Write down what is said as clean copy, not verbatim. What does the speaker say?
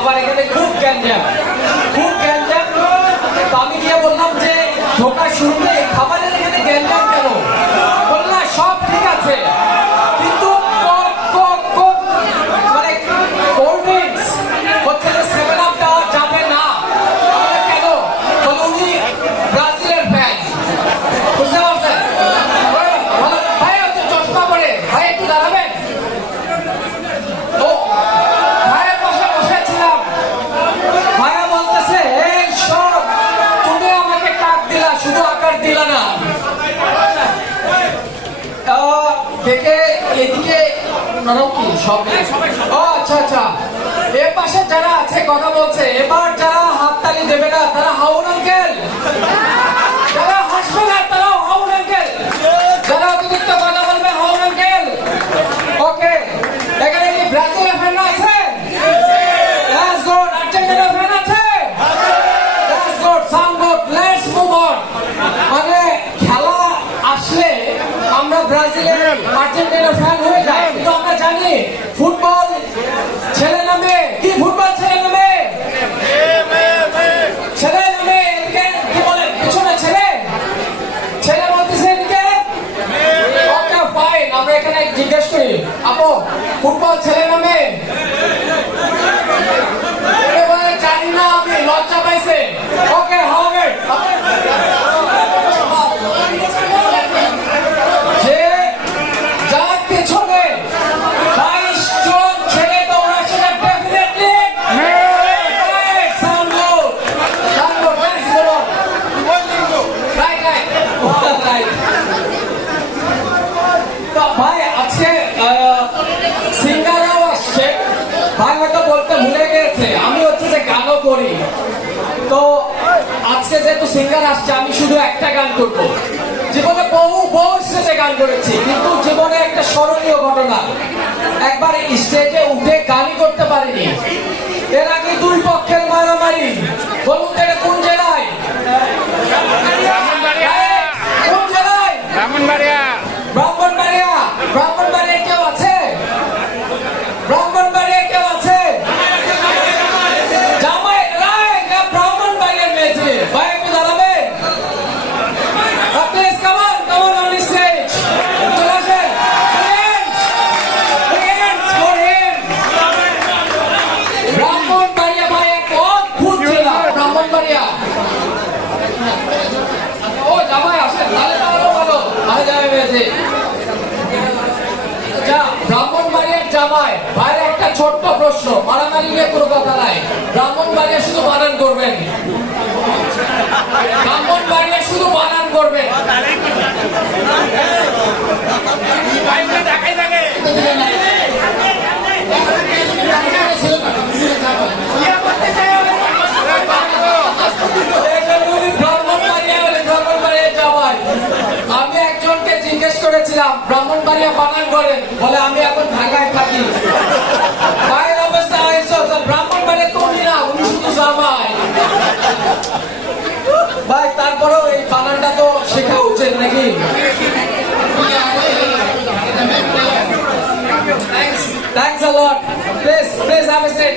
খাবার এখানে খুব গ্যাঞ্জাম, খুব গ্যাঞ্জাম। তো আমি গিয়ে বললাম যে ঢোকার শুরুতে খাবারের এখানে গ্যাঞ্জাম কেন? বললাম সব ঠিক আছে, কিন্তু মানে কোল্ড ড্রিঙ্কস হচ্ছে যে 7 আপ দেওয়া যাবে না। কেন? বলে উনি ব্রাজিলের ফ্যান, বুঝতে পারছেন? ভাই হচ্ছে চশমা পরে, ভাই একটু দাঁড়াবেন। তো ভাইয়ের পাশে বসেছিলাম, ভাইয়া বলতেছে এই সব তুমি আমাকে কাক দিলা, শুধু আকার দিলা না। দেখে এদিকে কি সব, ও আচ্ছা আচ্ছা, এ পাশে যারা আছে কথা বলছে, এবার যারা হাততালি দেবে না তারা হাউন আঙ্কেল, যারা হাসবে না তারা হাউন আঙ্কেল, যারা অতিরিক্ত কথা বলবে হাউন আঙ্কেল। ওকে, এখানে কি ব্রাজিলের ফ্যান আছে? That's good. আর্জেন্টিনা ফ্যান আছে? That's good. Sound good. Let's move on. মানে খেলা আসলে আমরা ব্রাজিলের আর্জেন্টিনার ফ্যান হয়ে যাই, কিন্তু আমরা জানি ফুটবল ছেলে নামে কি, ফুটবল ছেলে নামে ছেলে নামে, এদিকে কি বলে পিছনে ছেলে ছেলে বলতেছে এদিকে। ওকে ফাইন, আমরা এখানে জিজ্ঞেস করি আপু ফুটবল ছেলে নামে, জানি না আমি, লজ্জা পাইছে। ওকে হবে যে যার পেছনে 22 জন ছেলে দৌড়াচ্ছে, ডেফিনেটলি ভাই আজকে সিঙ্গারাও আসছে। ভাই হয়তো বলতে ভুলে গেছে আমি হচ্ছে যে গানও করি। তো আজকে যেহেতু সিঙ্গার আসছে আমি শুধু একটা গান করবো। জীবনে বহু স্টেজে গান করেছি, কিন্তু জীবনে একটা স্মরণীয় ঘটনা, একবার স্টেজে উঠে গানই করতে পারিনি। এর আগে 2 পক্ষের মারামারি। বলুন এটা কোন জেলায়? কোন জেলায়? ব্রাহ্মণবাড়িয়া। ব্রাহ্মণবাড়িয়া কেউ আছে? ব্রাহ্মণবাড়িয়া কেউ আছে? জামাই ব্রাহ্মণবাড়িয়ার মেয়েছে, ভাই একটু দাঁড়াবে প্লিজ। কামান কামান অন দি স্টেজ, চলে আসেন। ব্রাহ্মণবাড়িয়া ভাই এক অদ্ভুত জেলা, ব্রাহ্মণবাড়িয়া। ও জামাই আসেন, তাহলে তো আরো ভালো, ভালো জামাই মেয়েছে। ব্রাহ্মণবাড়িয়ার জামাই ভাইয়ের একটা ছোট্ট প্রশ্ন, মারামারি নিয়ে কোনো কথা নাই, ব্রাহ্মণবাড়িয়া শুধু বানান করবেন, ব্রাহ্মণবাড়িয়া শুধু বানান করবেন। আমি একজনকে জিজ্ঞেস করেছিলাম ব্রাহ্মণবাড়িয়া বানান করেন, বলে আমি এখন ঢাকায় থাকি। ভাইয়ের অবস্থা হয়েছে ব্রাহ্মণবাড়িয়া তো উনি না, উনি শুধু জামাই। ভাই তারপরেও এই বানানটা তো শেখা উচিত নাকি? Thanks a lot. Please have a seat.